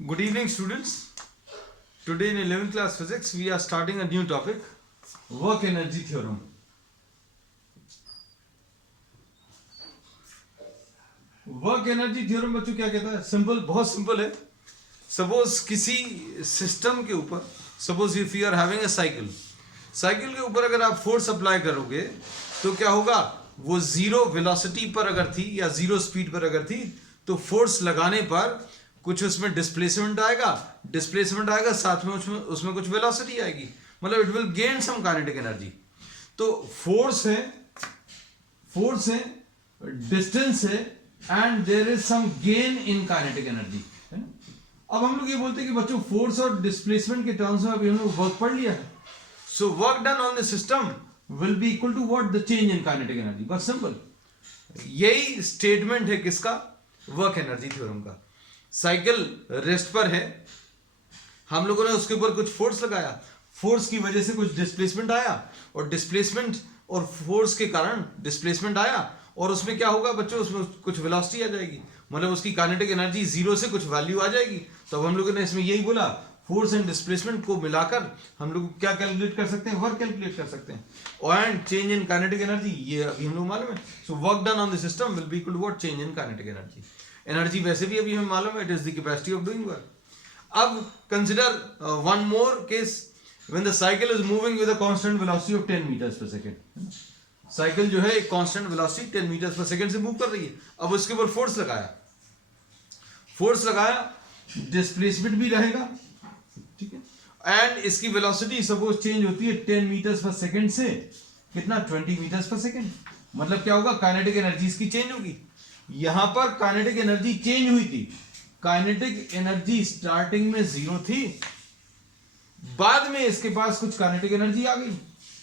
Good evening, students. Today in 11th class physics, we are starting a new topic, work energy theorem. Work energy theorem बच्चों क्या कहता है? Simple, बहुत simple है. Suppose किसी system के ऊपर, suppose if you are having a cycle के ऊपर अगर आप फोर्स अप्लाई करोगे तो क्या होगा? वो जीरो वेलोसिटी पर अगर थी या जीरो स्पीड पर अगर थी तो फोर्स लगाने पर कुछ उसमें डिस्प्लेसमेंट आएगा, साथ में उसमें कुछ वेलोसिटी आएगी, मतलब it will gain some kinetic energy. तो फोर्स है, डिस्टेंस है, and there is some gain in kinetic energy. अब हम लोग ये बोलते हैं कि बच्चों फोर्स और डिस्प्लेसमेंट के टर्म्स में अभी हम लोग वर्क पढ़ लिया है. So work done on the system will be equal to what? The change in kinetic energy. बस सिंपल. यही स्टेटमेंट है किसका? वर्क एनर्जी थ्योरम का. साइकिल रेस्ट पर है, हम लोगों ने उसके ऊपर कुछ फोर्स लगाया, फोर्स की वजह से कुछ डिस्प्लेसमेंट आया, और डिस्प्लेसमेंट और फोर्स के कारण डिस्प्लेसमेंट आया, और उसमें क्या होगा बच्चों? उसमें कुछ वेलोसिटी आ जाएगी, मतलब उसकी काइनेटिक एनर्जी जीरो से कुछ वैल्यू आ जाएगी. तो अब हम लोगों ने इसमें यही बोला, फोर्स एंड डिस्प्लेसमेंट को मिलाकर हम लोग क्या कैलकुलेट कर सकते हैं? वर्क कैलकुलेट कर सकते हैं. And change in kinetic energy, ये अभी हम लोग मालूम है. So work done on the system will be equal to what? Change in kinetic energy. Energy वैसे भी अभी हमें मालूम है, it is the capacity of doing work. अब consider one more case, when the cycle is moving with a constant velocity of 10 metres per second. Cycle जो है एक constant velocity 10 metres per second से मूव कर रही है. अब उसके ऊपर फोर्स लगाया, डिस्प्लेसमेंट भी रहेगा, ठीक है, एंड इसकी वेलोसिटी सपोज चेंज होती है 10 मीटर्स पर सेकंड से कितना? 20 मीटर्स पर सेकंड. मतलब क्या होगा? काइनेटिक एनर्जी इसकी चेंज होगी. यहां पर काइनेटिक एनर्जी चेंज हुई थी. काइनेटिक एनर्जी स्टार्टिंग में जीरो थी, बाद में इसके पास कुछ काइनेटिक एनर्जी आ गई,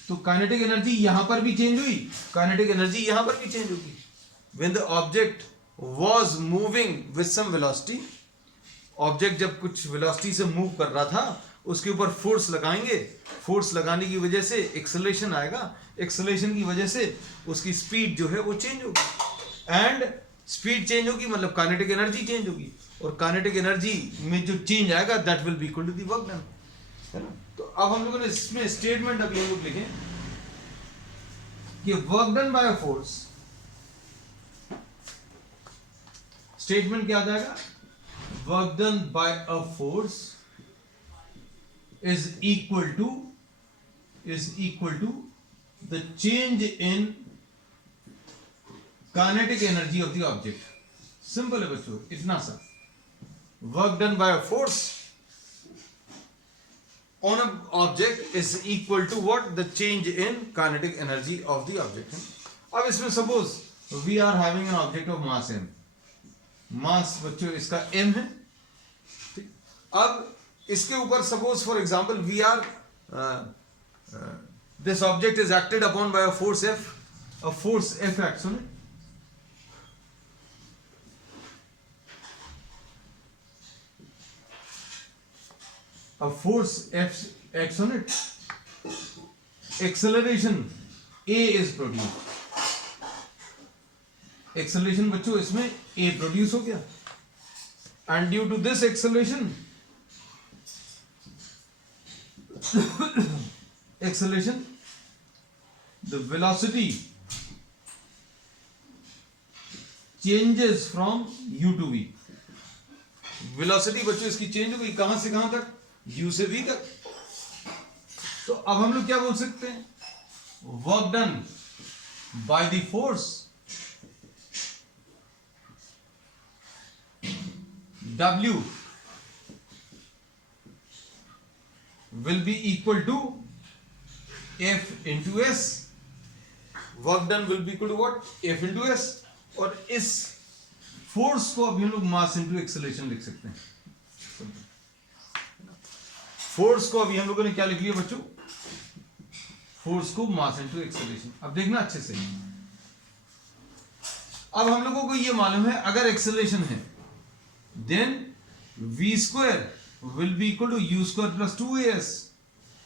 तो काइनेटिक एनर्जी यहां पर भी चेंज हुई, काइनेटिक एनर्जी यहां पर भी चेंज होगी. When the object was moving with some velocity, object जब कुछ वेलोसिटी से मूव कर रहा था, उसके ऊपर फोर्स लगाएंगे, फोर्स लगाने की वजह से एक्सेलरेशन आएगा, एक्सेलरेशन की वजह से उसकी स्पीड जो है वो चेंज होगी, एंड स्पीड चेंज होगी मतलब काइनेटिक एनर्जी चेंज होगी, और काइनेटिक एनर्जी में जो चेंज आएगा that will be equal to the work done, है ना. तो अब हम लोगों ने इसमें स्टेटमेंट अभी हम लोग लिखे कि work done by a force. Statement क्या आ जाएगा? Work done by a force is equal to the change in kinetic energy of the object. Simple है बच्चों, इतना सा. Work done by a force on an object is equal to what? The change in kinetic energy of the object. अब इसमें suppose we are having an object of mass m. Mass बच्चों इसका m है. अब इसके ऊपर suppose for example we are this object is acted upon by a force F acts on it. A force F acts on it. Acceleration A is produced. Acceleration बच्चों इसमें A produce हो गया, and due to this acceleration the velocity changes from u to v. Velocity बच्चों इसकी change हो गई, कहां से कहां तक? u से v तक. तो अब हम लोग क्या बोल सकते हैं? Work done by the force w will be equal to F into S. Work done will be equal to what? F into S. और इस फोर्स को अभी हम लोग मास इंटू एक्सेलरेशन लिख सकते हैं. फोर्स को अभी हम लोगों ने क्या लिख लिया बच्चों? फोर्स को मास इंटू एक्सेलरेशन. अब देखना अच्छे से. अब हम लोगों को ये मालूम है अगर एक्सेलरेशन है then v square will be equal to u square plus 2as.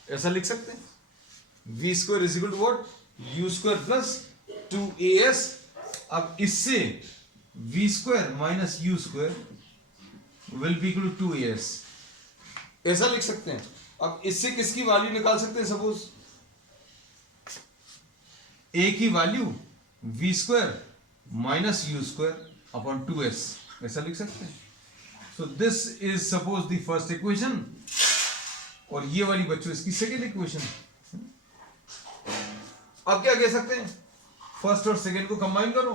ऐसा लिख सकते हैं. v square is equal to what? u square plus 2as. अब इससे v square minus u square will be equal to s, ऐसा लिख सकते हैं। अब इससे किसकी वैल्यू निकाल सकते हैं? सपोज ए की value v square minus u square upon 2s, ऐसा लिख सकते हैं। So this is suppose the first equation, और ये वाली बच्चों इसकी सेकेंड इक्वेशन। अब क्या कह सकते हैं? फर्स्ट और सेकेंड को कंबाइन करो,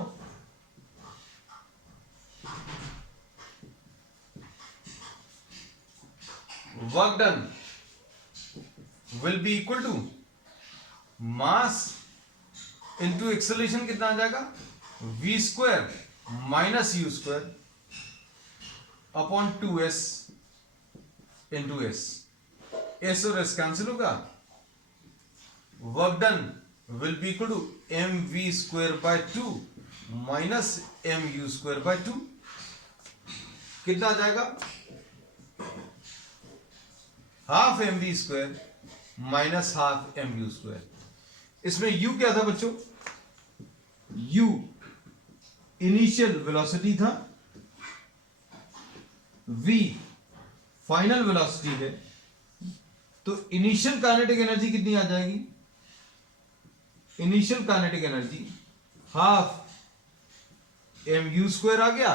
work done will be equal to mass into acceleration, कितना आ जाएगा? V square minus u square upon 2s into s. S और एस कैंसिल होगा, work done will be equal to m v square by 2 minus m u square by 2, कितना आ जाएगा? Half m v square minus half m u square. इसमें u क्या था बच्चों? u initial velocity था, v फाइनल वेलोसिटी है, तो इनिशियल काइनेटिक एनर्जी कितनी आ जाएगी? Initial kinetic energy half m u square आ गया,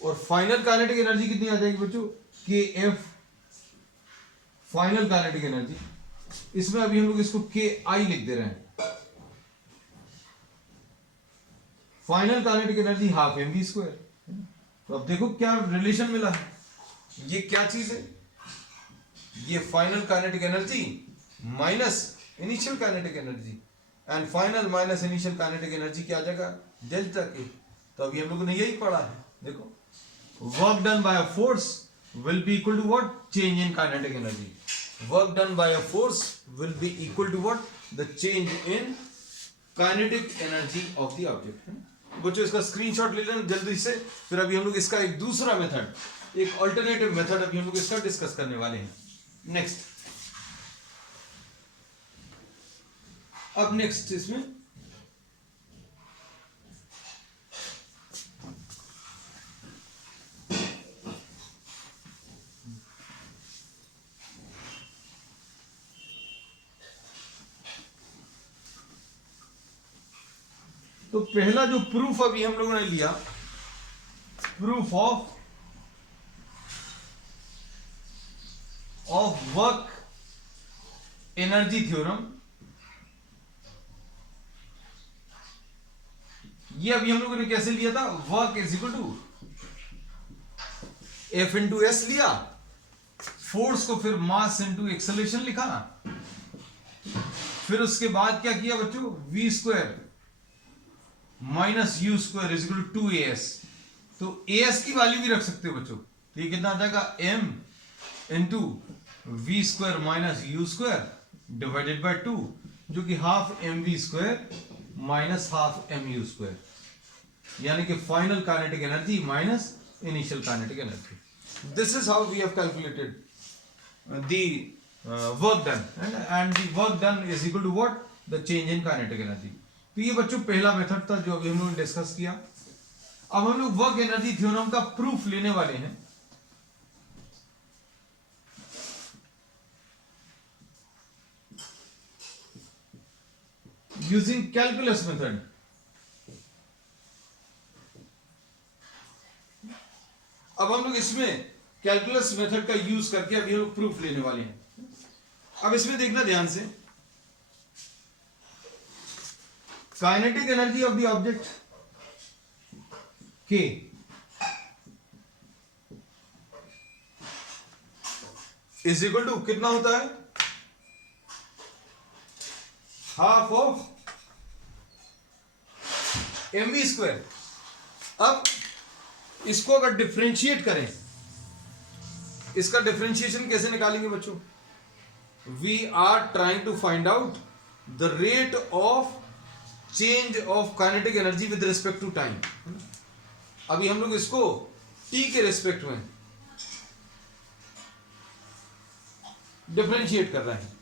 और फाइनल काइनेटिक एनर्जी कितनी आ जाएगी बच्चों? के एफ फाइनल काइनेटिक एनर्जी। इसमें अभी हम लोग इसको के आई लिख दे रहे हैं। Final kinetic energy half m v square. तो अब देखो क्या रिलेशन मिला है, ये क्या चीज है? ये final kinetic energy minus initial kinetic energy, and final minus initial kinetic energy क्या आ जाएगा? Delta K. तो अभी हम लोगों ने यही पढ़ा है, देखो work done by a force will be equal to what? Change in kinetic energy. Work done by a force will be equal to what? The change in kinetic energy of the object. बच्चों इसका screenshot ले लेना जल्दी से, फिर अभी हम लोग इसका एक दूसरा मेथड, एक अल्टरनेटिव मेथड अभी हम लोग इसका डिस्कस करने वाले हैं। नेक्स्ट, अब नेक्स्ट इसमें तो पहला जो प्रूफ अभी हम लोगों ने लिया, proof of work energy theorem, ये अभी हम लोगों ने कैसे लिया था? Work is equal to F into s लिया, फोर्स को फिर मास इंटू एक्सेलरेशन लिखा, फिर उसके बाद क्या किया बच्चों? V square minus u square is equal to a s. तो ए एस की वैल्यू भी रख सकते हो बच्चों, तो ये कितना आ जाएगा? M into v square minus u square divided by 2, जो कि half m v square minus half m u square, यानी कि final kinetic energy minus initial kinetic energy. This is how we have calculated the work done, and the work done is equal to what? The change in kinetic energy. तो ये बच्चों पहला method था जो अभी हम लोगों ने डिस्कस किया। अब हम लोग वर्क एनर्जी थ्योरम का प्रूफ लेने वाले हैं। Using calculus method. अब हम लोग इसमें कैलकुलस मेथड का यूज करके अभी हम लोग प्रूफ लेने वाले हैं। अब इसमें देखना ध्यान से, kinetic energy of the object के इज इक्वल टू कितना होता है? Half of m v square. अब इसको अगर डिफरेंशिएट करें, इसका डिफरेंशिएशन कैसे निकालेंगे बच्चों? We are trying to find out the rate of change of kinetic energy with respect to time. अभी हम लोग इसको टी के रिस्पेक्ट में डिफरेंशिएट कर रहे हैं।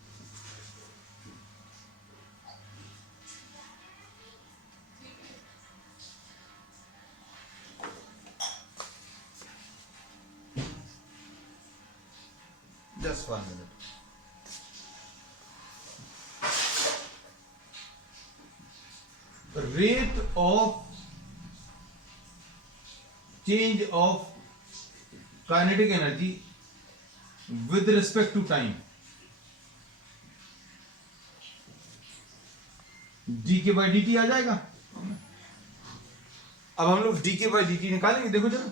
Just 1 minute. Rate of change of kinetic energy with respect to time, dk by dt आ जाएगा। अब हम लोग dk बाई dt निकालेंगे, देखो जरा,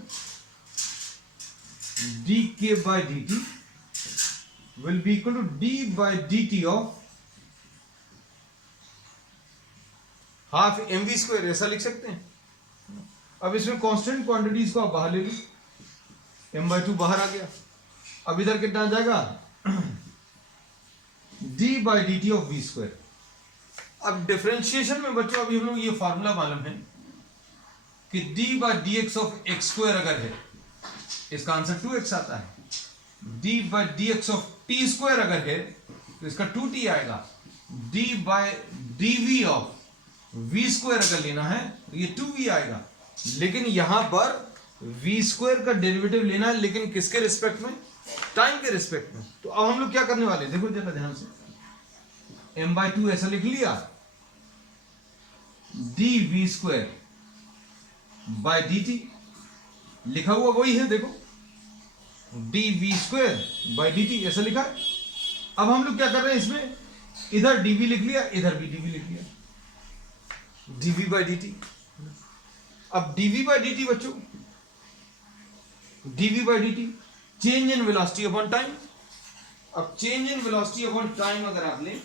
dk by dt will be equal to d by dt of half mv square, ऐसा लिख सकते हैं। अब इसमें कांस्टेंट क्वांटिटीज को आप बाहर ले लो, m/2 बाहर आ गया। अब इधर कितना आ जाएगा, d by dt of v square. अब डिफरेंशिएशन में बच्चों अभी हम लोग ये फार्मूला मालूम है कि d by dx of x square अगर है, इसका आंसर 2x आता है। d by dx of t square अगर है तो इसका 2t आएगा। d by dv of v square अगर लेना है तो ये 2v आएगा। लेकिन यहां पर v स्क्वायर का डेरिवेटिव लेना है, लेकिन किसके रिस्पेक्ट में, टाइम के रिस्पेक्ट में। तो अब हम लोग क्या करने वाले, देखो जरा ध्यान से, m/2 ऐसा लिख लिया, dv स्क्वायर बाय dt लिखा हुआ वही है, देखो dv स्क्वायर बाय dt ऐसा लिखा है। अब हम लोग क्या कर रहे हैं, इसमें इधर dv लिख लिया, इधर भी dv लिख लिया, dv बाय dt। अब dv बाय dt बच्चों, dv by dt change in velocity upon time. अब change in velocity upon time अगर आप लें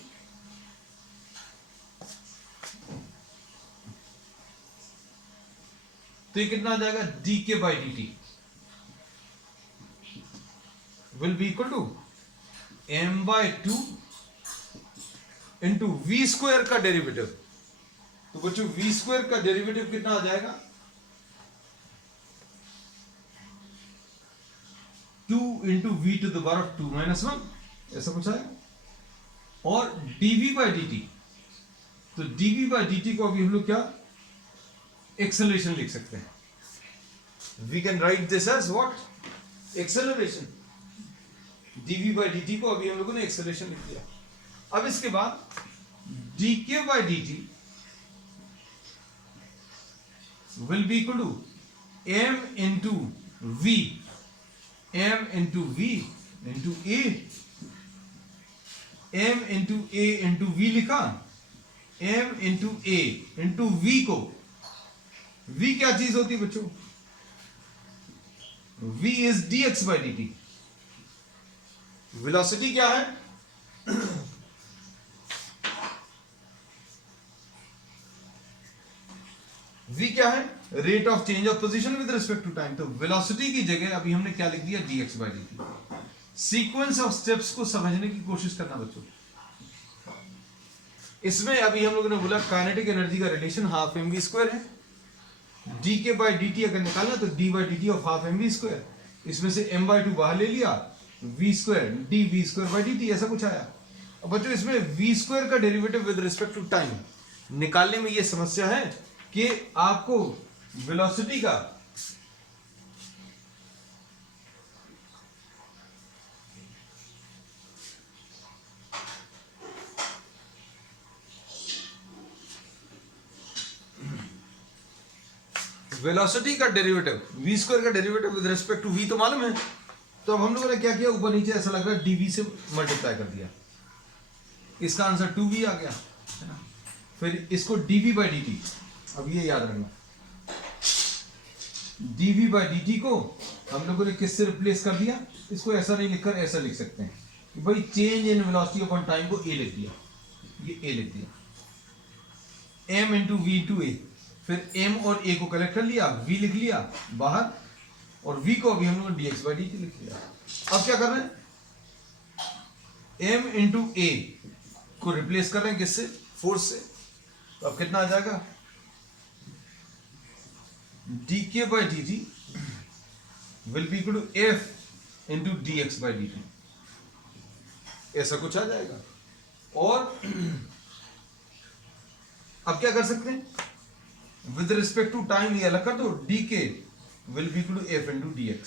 तो ये कितना आ जाएगा, dk by dt will be equal to m/2 into v square का डेरिवेटिव। तो बच्चों v स्क्वायर का डेरिवेटिव कितना आ जाएगा, 2 into v to the power of 2 minus 1, ऐसा कुछ आएगा। और dv बाई dt, तो dv बाई dt को अभी हम लोग क्या एक्सेलरेशन लिख सकते हैं। We can write this as what, acceleration. dv by dt को अभी हम लोगों ने एक्सेलरेशन लिख दिया। अब इसके बाद dk by dt will be equal to m into v, m into v into a, m into a into v लिखा, m into a into v को, v क्या चीज होती है बच्चों, v is dx by dt। Velocity क्या है, v क्या है, rate of change of position with respect to time. तो वेलोसिटी की जगह अभी हमने क्या लिख दिया, dx by dt। Sequence of steps को समझने की कोशिश करना बच्चों। इसमें अभी हम लोगों ने बोला काइनेटिक एनर्जी का रिलेशन हाफ mv स्क्वायर है, dk बाई dt अगर निकालना तो d by dt of half mv square, इसमें से m/2 बाहर ले लिया, v square dv square by dt ऐसा कुछ आया। अब बच्चों इसमें v स्क्वायर का derivative with respect to time निकालने में ये समस्या है कि आपको वेलोसिटी का डेरिवेटिव, v स्क्वायर का derivative with respect to v तो मालूम है। तो अब हम लोगों ने क्या किया, ऊपर नीचे ऐसा लग रहा है dv से मल्टीप्लाई कर दिया, इसका आंसर 2v आ गया, है ना। फिर इसको dv बाई dt, अब ये याद रखना, dv बाई dt को हम लोगों ने किससे रिप्लेस कर दिया, इसको ऐसा नहीं लिखकर ऐसा लिख सकते हैं कि भाई change in velocity upon time को a लिख दिया, ये a लिख दिया, m इंटू वी इंटू ए। फिर m और a को कलेक्ट कर लिया, v लिख लिया बाहर, और v को अभी हम लोगों ने dx बाई dt लिख लिया। अब क्या कर रहे हैं, m इंटू a को रिप्लेस कर रहे हैं किससे, फोर्स से। तो अब कितना आ जाएगा, dk by dt will be equal to f into dx by dt, ऐसा कुछ आ जाएगा। और अब क्या कर सकते हैं, विद रिस्पेक्ट टू टाइम ये अलग कर दो, dk will be equal to f into dx।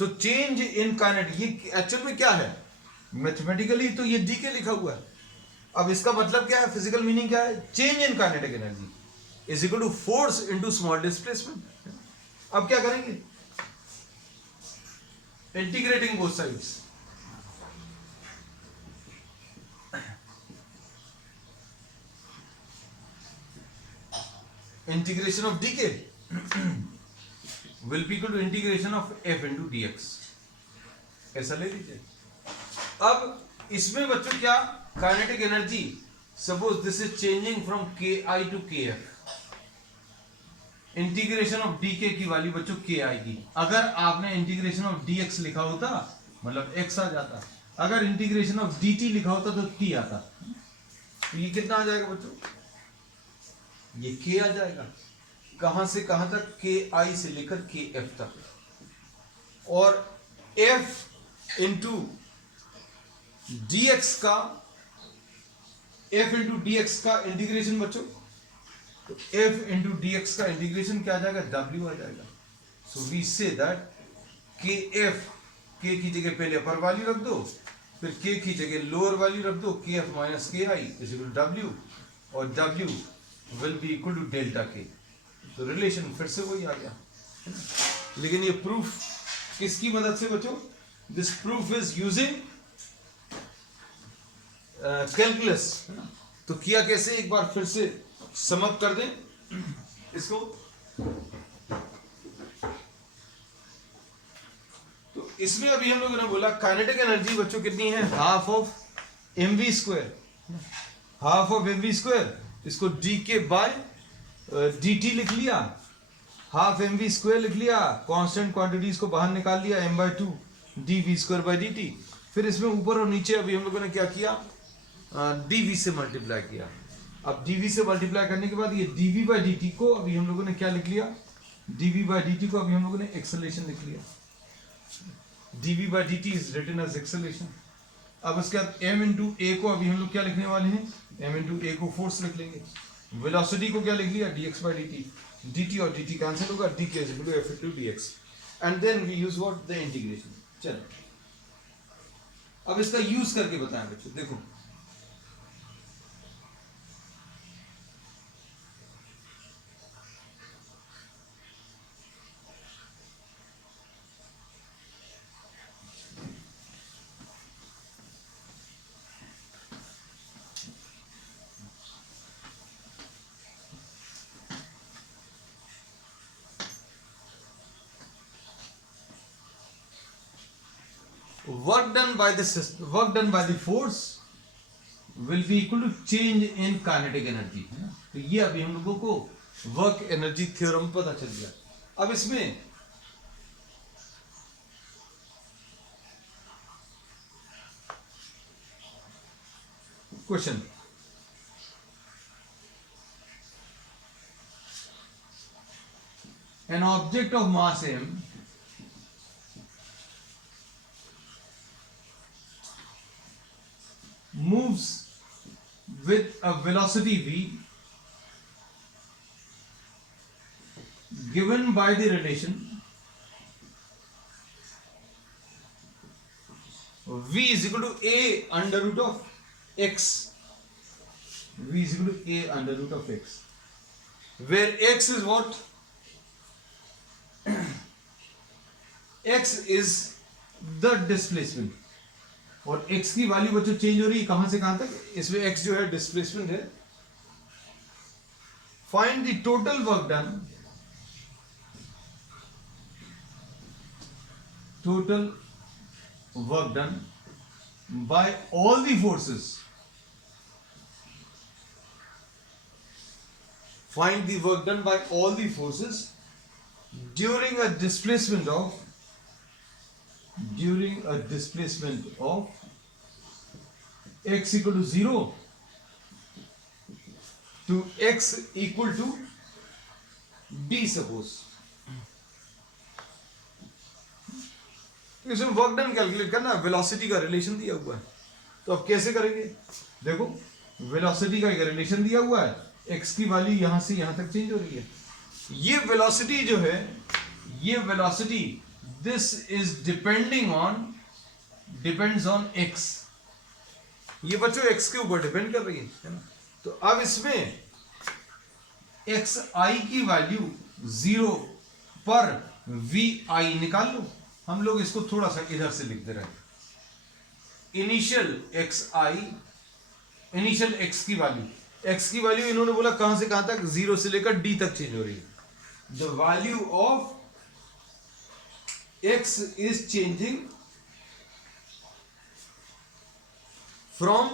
So change in kinetic, ये एक्चुअल में क्या है, मैथमेटिकली तो ये डी के लिखा हुआ है। अब इसका मतलब क्या है, फिजिकल मीनिंग क्या है, change in kinetic energy is equal to force into small displacement. अब क्या करेंगे, integrating both sides, integration of d k will be equal to integration of f into d x, ऐसा ले लीजिए। अब इसमें बच्चों क्या, kinetic energy, suppose this is changing from k i to k f, integration of d k की value बच्चों के आई की, अगर आपने इंटीग्रेशन ऑफ डी एक्स लिखा होता मतलब एक्स आ जाता, अगर इंटीग्रेशन ऑफ डी टी लिखा होता तो टी आता। तो ये कितना आ जाएगा बच्चों, ये के आ जाएगा, कहां से कहां तक, के आई से लेकर के एफ तक, और एफ इंटू डी एक्स का, एफ इंटू डी एक्स का इंटीग्रेशन बच्चों, तो एफ इंटू डी एक्स का इंटीग्रेशन क्या आ जाएगा, डब्ल्यू आ जाएगा। सो वी से दैट के एफ, के की जगह पहले अपर वैल्यू रख दो, फिर के की जगह लोअर वैल्यू रख दो, के F minus K I is equal to W, और W will be equal to delta K. तो रिलेशन फिर से वही आ गया, लेकिन ये प्रूफ किसकी मदद से बच्चों, this proof is using calculus. तो किया कैसे, एक बार फिर से समअप कर दें इसको। तो इसमें अभी हम लोगों ने बोला काइनेटिक एनर्जी बच्चों कितनी है, half of m v square, half of m v square, इसको d K by d t लिख लिया, हाफ एम वी स्क्वायर लिख लिया, कांस्टेंट क्वांटिटीज को बाहर निकाल लिया, m by two d v square by d t. फिर इसमें ऊपर और नीचे अभी हम लोगों ने क्या किया, डी वी से मल्टीप्लाई किया। अब डी वी से मल्टीप्लाई करने के बाद ये d v by d t को अभी हम लोगों ने क्या लिख लिया, d v by d t को अभी हम लोगों ने एक्सेलरेशन लिख लिया, d v by d t is written as acceleration. अब उसके बाद एम इंटू ए को अभी हम लोग क्या लिखने वाले हैं, एम इंटू ए को फोर्स लिख लेंगे, वेलोसिटी को क्या लिख लिया, d x by d t, d t और डी टी कैंसिल होगा, d K is equal to F into d x, and then we use what, the integration. चलो अब इसका यूज करके बताएं बच्चों, देखो work done by the system, work done by the force will be equal to change in kinetic energy, है ना। तो ये अभी हम लोगों को वर्क एनर्जी थ्योरम पता चल गया। अब इसमें question, an object of mass m moves with a velocity v given by the relation v is equal to a under root of x, v is equal to a under root of x, where x is what, x is the displacement, और x की value बच्चों change हो रही है कहां से कहां तक, इसमें x जो है डिस्प्लेसमेंट है। Find the total work done, total work done bye all the forces, find the work done bye all the forces during a displacement of, during a displacement of x equal to 0 to x equal to d suppose। इसमें work done calculate करना, velocity का relation दिया हुआ है, तो अब कैसे करेंगे, देखो वेलोसिटी का एक रिलेशन दिया हुआ है, x की वैल्यू यहां से यहां तक चेंज हो रही है, ये वेलोसिटी जो है, ये velocity this is depends on x. ये बच्चों x के ऊपर डिपेंड कर रही है ना. तो अब इसमें एक्स आई की वैल्यू 0 पर वी आई निकाल लो. हम लोग इसको थोड़ा सा इधर से लिखते रहे. इनिशियल एक्स की वैल्यू इन्होंने बोला कहां से कहां तक, 0 से लेकर डी तक चेंज हो रही है. The value of x is changing from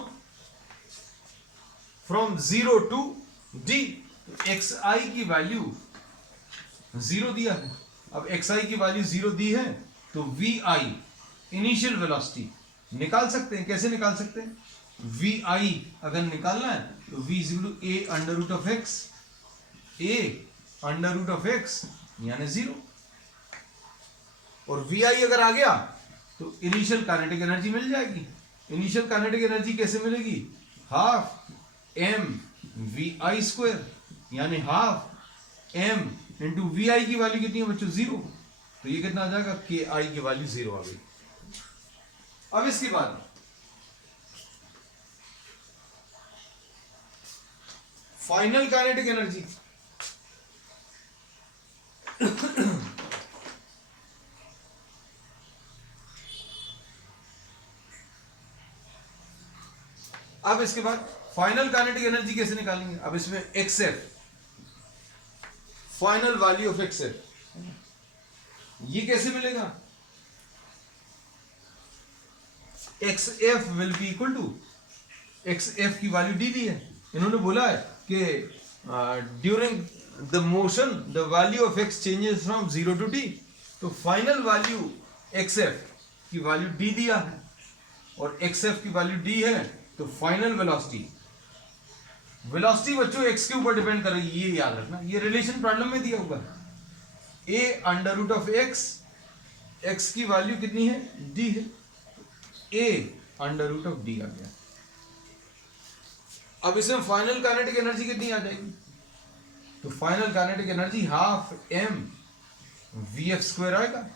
0 to d. X i की वैल्यू 0 दिया है. अब एक्स आई की वैल्यू 0 दी है तो वी आई इनिशियल वेलोसिटी निकाल सकते हैं. कैसे निकाल सकते हैं? वी आई अगर निकालना है तो v is equal to a under root of x यानी 0. और वी आई अगर आ गया तो इनिशियल काइनेटिक एनर्जी मिल जाएगी. इनिशियल काइनेटिक एनर्जी कैसे मिलेगी? Half m v i square यानी half m into v i की वैल्यू कितनी है बच्चों? 0. तो ये कितना आ जाएगा? के आई की वैल्यू 0 आ गई. अब इसके बाद फाइनल काइनेटिक एनर्जी. अब इसके बाद फाइनल काइनेटिक एनर्जी कैसे निकालेंगे? अब इसमें x f, final value of x f, ये कैसे मिलेगा? X f will be equal to, x f की वैल्यू डी दी है. इन्होंने बोला है कि during the motion the value of x changes from 0 to d. तो फाइनल वैल्यू एक्स एफ की वैल्यू डी दिया है और एक्स एफ की वैल्यू डी है. तो फाइनल वेलोसिटी बच्चों एक्स के ऊपर डिपेंड कर रही है. ये याद रखना, ये रिलेशन प्रॉब्लम में दिया हुआ है. a under root of x, x की वैल्यू कितनी है? डी है. a under root of d आ गया. अब इसमें फाइनल काइनेटिक एनर्जी कितनी आ जाएगी? तो final kinetic energy half m v f square आएगा.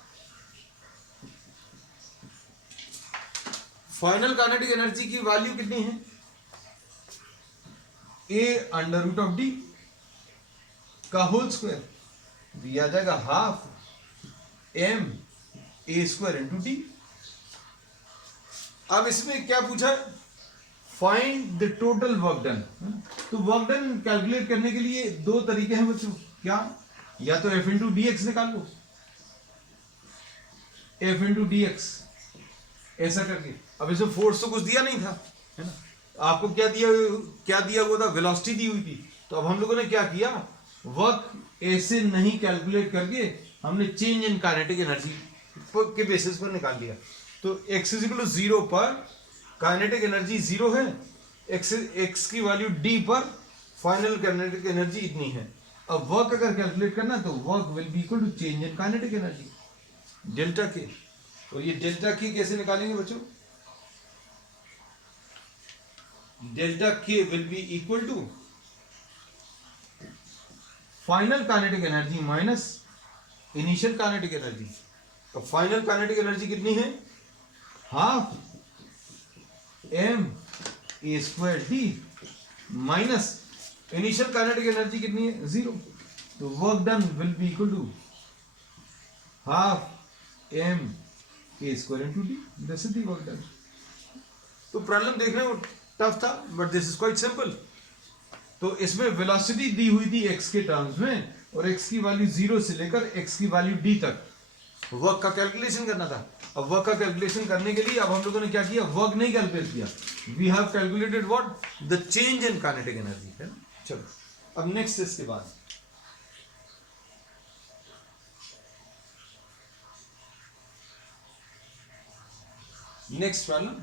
फाइनल काइनेटिक एनर्जी की वैल्यू कितनी है? a under root of d का होल स्क्वायर. ये आ जाएगा half m a square into d. अब इसमें क्या पूछा है? Find the total work done. तो वर्क डन कैलकुलेट करने के लिए दो तरीके हैं बच्चों. क्या? या तो f इंटू डी एक्स निकाल लो, f इंटू डी एक्स ऐसा करके. अब इसमें फोर्स तो कुछ दिया नहीं था, है ना. आपको क्या दिया हुआ था? वेलोसिटी दी हुई थी. तो अब हम लोगों ने क्या किया? वर्क ऐसे नहीं कैलकुलेट करके हमने चेंज इन काइनेटिक एनर्जी के बेसिस पर निकाल लिया. तो x इज इक्वल टू 0 पर काइनेटिक एनर्जी 0 है. x की वैल्यू d पर फाइनल काइनेटिक एनर्जी इतनी है. अब वर्क अगर कैलकुलेट करना है तो work will be equal to change in kinetic energy delta K. और ये डेल्टा के कैसे निकालेंगे बच्चों? डेल्टा के will be equal to final kinetic energy minus initial kinetic energy. अब फाइनल काइनेटिक एनर्जी कितनी है? Half m a square D minus initial kinetic energy कितनी है? 0. तो work done will be equal to half m a square into D. This is the work done. तो problem देखने में tough था but this is quite simple. तो इसमें velocity दी हुई थी x के टर्म्स में और x की वैल्यू 0 से लेकर x की वैल्यू d तक वर्क का कैलकुलेशन करना था. अब वर्क का कैलकुलेशन करने के लिए अब हम लोगों ने क्या किया? वर्क नहीं कैलकुलेट किया. We have calculated what? The change in kinetic energy. है ना. चलो अब नेक्स्ट इसके बाद नेक्स्ट प्रॉब्लम.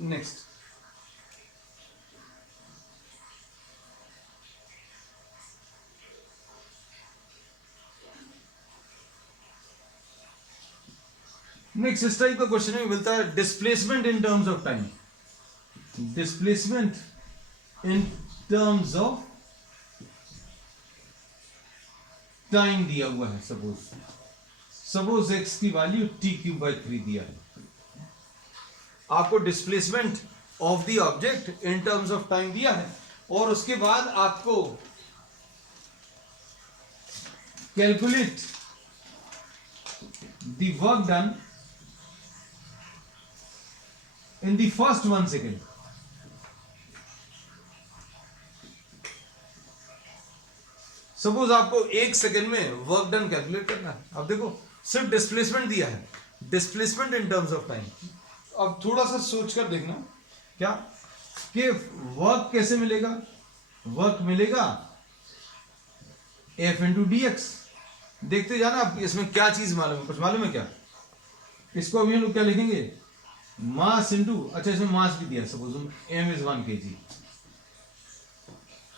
नेक्स्ट, इस टाइप का क्वेश्चन में मिलता है displacement in terms of time. Displacement in terms of time दिया हुआ है, सपोज एक्स की वैल्यू t³/3 दिया है, आपको displacement of the object in terms of time दिया है, और उसके बाद आपको calculate the work done in the first 1 second. Suppose आपको 1 सेकेंड में वर्क डन कैलकुलेट करना है। अब देखो सिर्फ डिस्प्लेसमेंट दिया है, displacement in terms of time. अब थोड़ा सा सोचकर देखना क्या कि वर्क कैसे मिलेगा। वर्क मिलेगा F इंटू डी एक्स। देखते जाना आप, इसमें क्या चीज मालूम है, कुछ मालूम है क्या? इसको अभी हम लोग क्या लिखेंगे, मास इंटू, अच्छा इसमें मास भी दिया, suppose m is 1 kg,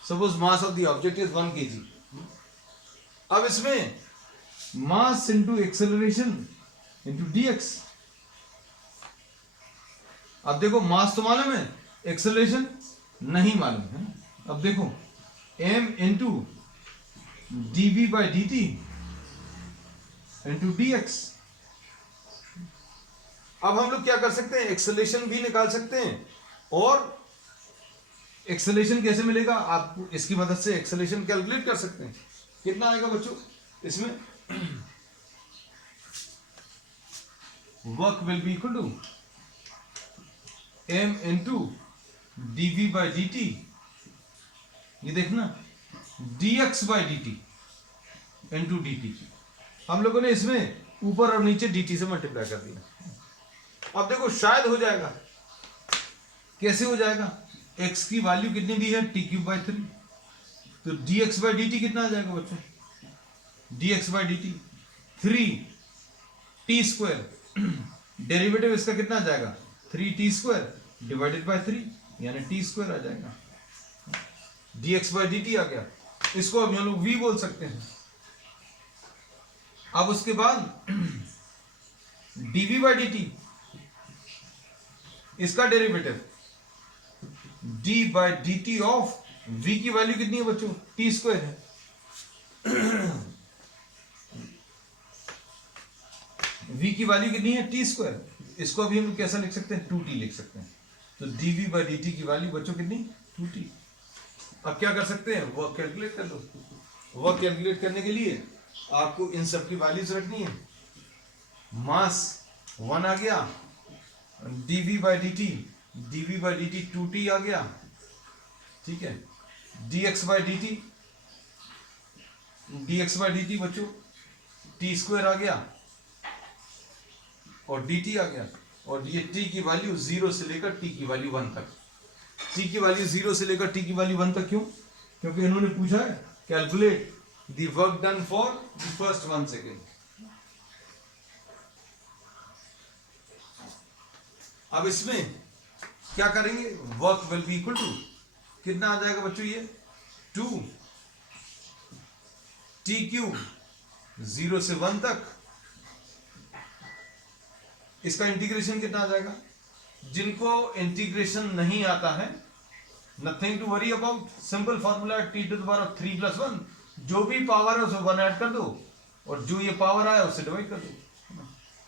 suppose mass of the object is 1 kg। अब इसमें मास इंटू एक्सेलरेशन इंटू dx। अब देखो मास तो मालूम है, एक्सेलरेशन नहीं मालूम है। अब देखो m into dv/dt into dx। अब हम लोग क्या कर सकते हैं, एक्सेलरेशन भी निकाल सकते हैं, और एक्सेलरेशन कैसे मिलेगा आपको, इसकी मदद से एक्सेलरेशन कैलकुलेट कर सकते हैं। कितना आएगा बच्चों इसमें, work will be equal to m into dv/dt, ये देखना dx/dt इंटू dt। हम लोगों ने इसमें ऊपर और नीचे dt से मल्टीप्लाई कर दिया। अब देखो शायद हो जाएगा, कैसे हो जाएगा, x की वैल्यू कितनी दी है t³/3, तो dx/dt कितना आ जाएगा बच्चों, dx/dt 3t², डेरिवेटिव इसका कितना आ जाएगा 3t² डिवाइडेड बाय 3, यानी t² आ जाएगा, dx/dt आ गया। इसको अब हम लोग v बोल सकते हैं। अब उसके बाद dv/dt, इसका डेरिवेटिव d/dt ऑफ v की वैल्यू कितनी है बच्चों, t² है, v की वैल्यू कितनी है t²। इसको अभी हम कैसा लिख सकते हैं, 2t लिख सकते हैं। तो dv/dt की वैल्यू बच्चों कितनी, 2t। अब क्या कर सकते हैं, वर्क कैलकुलेट कर लो। वर्क कैलकुलेट करने के लिए आपको इन सब की वैल्यूज रखनी है। मास 1 आ गया, dv/dt 2t आ गया, ठीक है, dx/dt बच्चों t² आ गया, और dt आ गया, और ये t की वैल्यू 0 से लेकर t की वैल्यू 1 तक। t की वैल्यू 0 से लेकर t की वैल्यू 1 तक क्यों, क्योंकि इन्होंने पूछा है calculate the work done for the first 1 second. अब इसमें क्या करेंगे, work will be equal to कितना आ जाएगा बच्चों, ये 2t³ 0 से 1 तक। इसका इंटीग्रेशन कितना आ जाएगा, जिनको इंटीग्रेशन नहीं आता है, nothing to worry about, simple formula t⁻3+1, जो भी पावर है उसे 1 ऐड कर दो, और जो ये पावर आया उससे डिवाइड कर दो।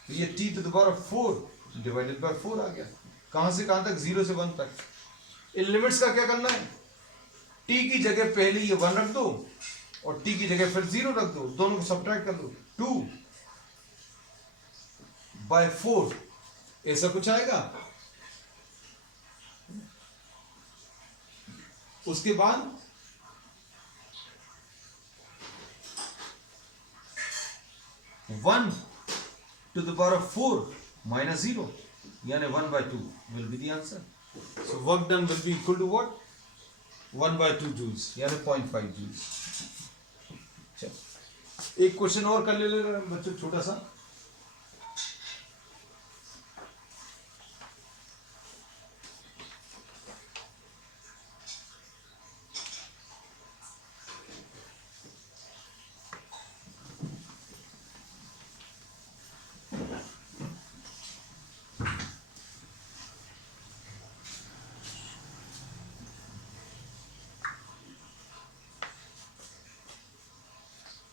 तो ये t⁴ डिवाइडेड बाय 4 आ गया। कहां से कहां तक, 0 से 1 तक। इन लिमिट्स का क्या करना है, t की जगह पहले ये 1 रख दो, और t की जगह फिर 0 रख दो, दोनों को सब्ट्रैक्ट कर दो, 2/4 ऐसा कुछ आएगा। उसके बाद 1⁴ minus 0, यानी 1/2 will be the answer. So work done will be equal to what, 1/2 joules, यानी 0.5 joules। एक क्वेश्चन और कर ले रहे बच्चों, छोटा सा।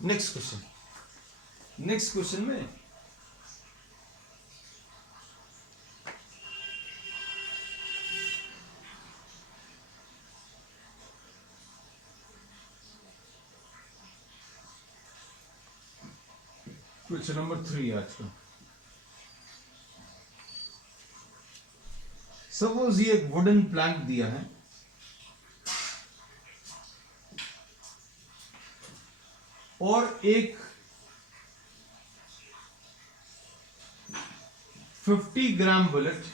नेक्स्ट क्वेश्चन में क्वेश्चन नंबर 3 आज का। सपोज ये एक वुडन प्लैंक दिया है और एक 50 ग्राम बुलेट,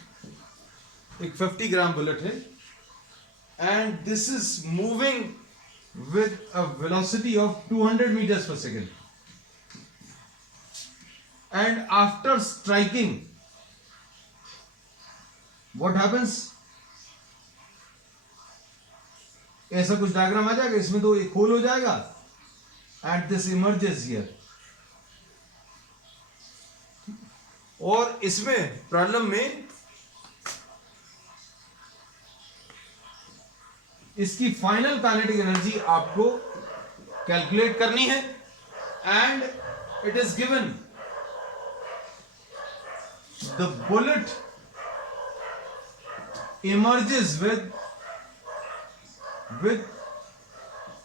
एक 50 ग्राम बुलेट है, and this is moving with a velocity of 200 metres per second, and after striking what happens? ऐसा कुछ डायग्राम आ जाएगा, इसमें तो एक होल हो जाएगा, एंड दिस इमर्जेस हियर। और इसमें प्रॉब्लम में इसकी फाइनल काइनेटिक एनर्जी आपको कैलकुलेट करनी है, and it is given the bullet emerges with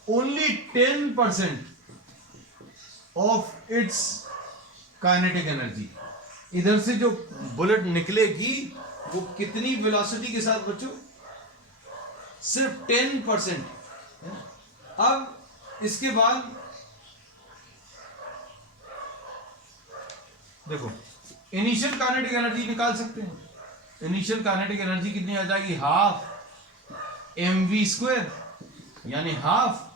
only 10% of its kinetic energy। इधर से जो बुलेट निकलेगी वो कितनी वेलोसिटी के साथ बच्चों? सिर्फ 10%। अब इसके बाद देखो इनिशियल काइनेटिक एनर्जी निकाल सकते हैं। इनिशियल काइनेटिक एनर्जी कितनी आ जाएगी? हाफ mv स्क्वायर, यानी हाफ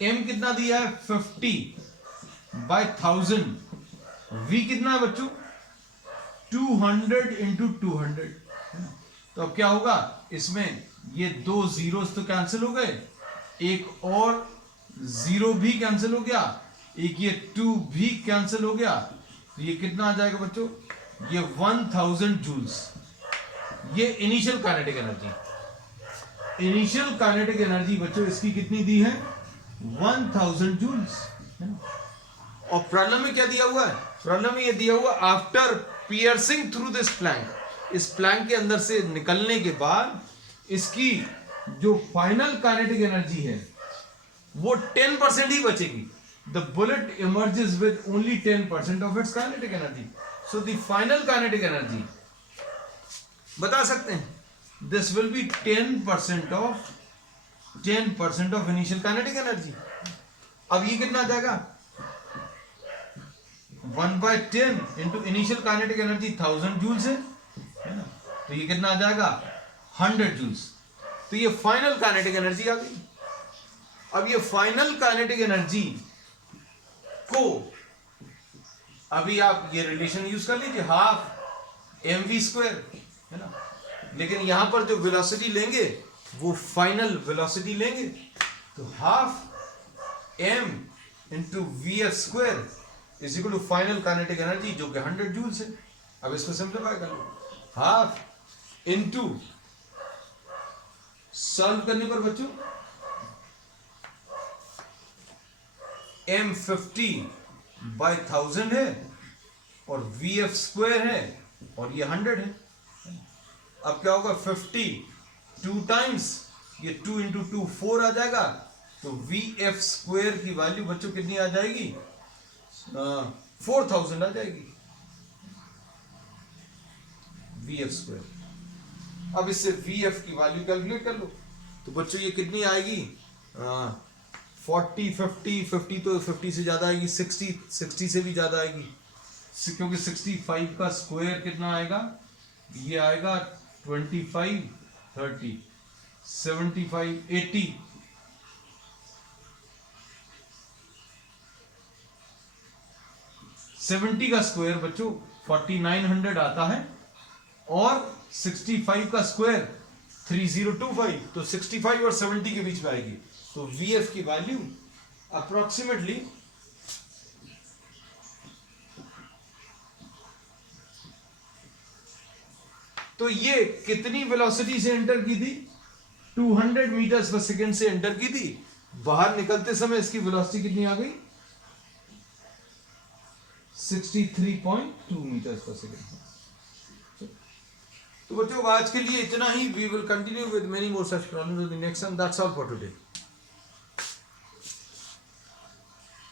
m कितना दिया है? 50/1000। v कितना है बच्चों? 200 × 200। तो अब क्या होगा? इसमें ये दो जीरोस तो कैंसिल हो गए, एक और जीरो भी कैंसिल हो गया, एक ये 2 भी कैंसिल हो गया, तो ये कितना आ जाएगा बच्चों? ये 1000 जूल्स। ये initial kinetic energy. Initial kinetic energy बच्चों इसकी कितनी दी है? 1000 जूल्स। और प्रॉब्लम में क्या दिया हुआ है? प्रॉब्लम में ये दिया हुआ after piercing through this plank, इस प्लैंक के अंदर से निकलने के बाद इसकी जो फाइनल काइनेटिक एनर्जी है वो 10% ही बचेगी। The bullet emerges with only 10% of its kinetic energy. So the final kinetic energy बता सकते हैं, this will be 10% of initial kinetic energy. अब ये कितना आ जाएगा? 1/10 into initial kinetic energy 1000 joules है ना, तो ये कितना आ जाएगा? 100 जूल्स। तो ये फाइनल काइनेटिक एनर्जी आ गई। अब ये फाइनल काइनेटिक एनर्जी को अभी आप ये रिलेशन यूज कर लीजिए, हाफ mv स्क्वायर है ना, लेकिन यहां पर जो वेलोसिटी लेंगे वो फाइनल वेलोसिटी लेंगे, तो half m into v f square is equal to final kinetic energy जो कि 100 जूल्स है। अब इसको सिंप्लीफाई कर लो, हाफ इंटू सॉल्व करने पर बच्चों m 50/1000 है और वी एफ स्क्वायर है और ये 100 है। अब क्या होगा? 50 2 टाइम्स ये 2 × 2 4 आ जाएगा, तो वी एफ स्क्वायर की वैल्यू बच्चों कितनी आ जाएगी? 4000 आ जाएगी वी एफ स्क्वायर। अब इससे वी एफ की वैल्यू कैलकुलेट कर लो, तो बच्चों ये कितनी आएगी? 40 50 तो 50 से ज्यादा आएगी, 60 से भी ज्यादा आएगी, क्योंकि 65 का स्क्वायर कितना आएगा? ये आएगा 25 30 75 80। 70 का स्क्वायर बच्चों 4900 आता है और 65 का स्क्वायर 3025, तो 65 और 70 के बीच में आएगी। तो VF की वैल्यू अप्रोक्सीमेटली तो ये कितनी वेलोसिटी से एंटर की थी? 200 मीटर्स पर सेकेंड से एंटर की थी। बाहर निकलते समय इसकी वेलोसिटी कितनी आ गई? 63.2 मीटर्स पर सेकेंड। तो बच्चों आज के लिए इतना ही। We will continue with many more such problems in the next one. That's all for today.